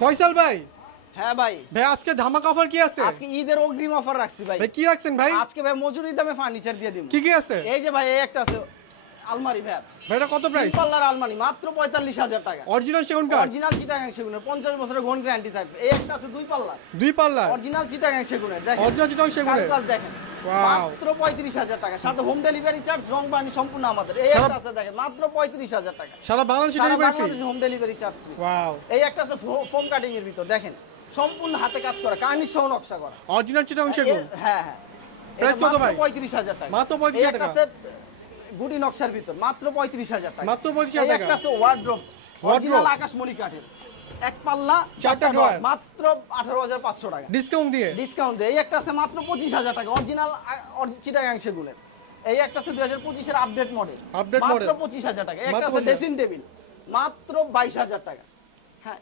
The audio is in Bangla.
ফয়সাল ভাই, হ্যাঁ ভাই, ভাই আজকে ধামাকা অফার কি আছে? আজকে ঈদের অগ্রিম অফার রাখছি ভাই। ভাই কি রাখছেন ভাই? আজকে ভাই মজুরির দামে ফার্নিচার দিয়ে দিব। কি কি আছে? এই যে ভাই এই একটা আছে আলমারি ভাই। ভাই এটা কত প্রাইস? পাল্লার আলমারি মাত্র ৪৫,০০০ টাকা। অরিজিনাল সেগুন কাঠ? অরিজিনাল চিটাগাং সেগুনের ৫০ বছরের ঘন গ্যারান্টি থাকবে। এই একটা আছে দুই পাল্লা। দুই পাল্লা? অরিজিনাল চিটাগাং সেগুনের দেখেন। অরিজিনাল চিটাগাং সেগুনের? কাজ দেখেন। ওয়াও। মাত্র ৩৫,০০০ টাকা। সাথে হোম ডেলিভারি চার্জ রং বানি সম্পূর্ণ আমাদের। এই একটা আছে দেখেন মাত্র ৩৫,০০০ টাকা। সারা বাংলাদেশে সারা ডেলিভারি ফ্রি? বাংলাদেশে home delivery charge free. Wow. এই একটা আছে ফোম কাটিং এর ভিতর দেখেন। সম্পূর্ণ হাতে কাজ করা, কার্নিশ সহ নকশা করা। অরিজিনাল চিটাগাং সেগুন? হ্যাঁ হ্যাঁ। প্রাইস কত ভাই? ৩৫,০০০ টাকা। মাত্র 35,০০০ টাকা। এই একটা আছে গুডি নকশার ভিতর মাত্র 35,০০০ টাকা। মাত্র 35,০০০ এই টাকা। একটা আছে ওয়ার্ড্রপ অরিজিনাল আকাশমণি কাঠের। এক পাল্লা চারটা চারটা ড্রয়ার। ড্রয়ার মাত্র ১৮,৫০০ টাকা। ডিসকাউন্ট দিয়ে? ডিসকাউন্ট দিয়ে। এই একটা আছে মাত্র ২৫,০০০ টাকা অরিজিনাল চিটাগাং সেগুনের। এই একটা আছে ২০২৫ এর আপডেট মডেল আপডেট মডেল মাত্র ২৫,০০০ টাকা। এই একটা মাত্র আছে 25,000 ড্রেসিং টেবিল মাত্র ২২,০০০ টাকা। হ্যাঁ।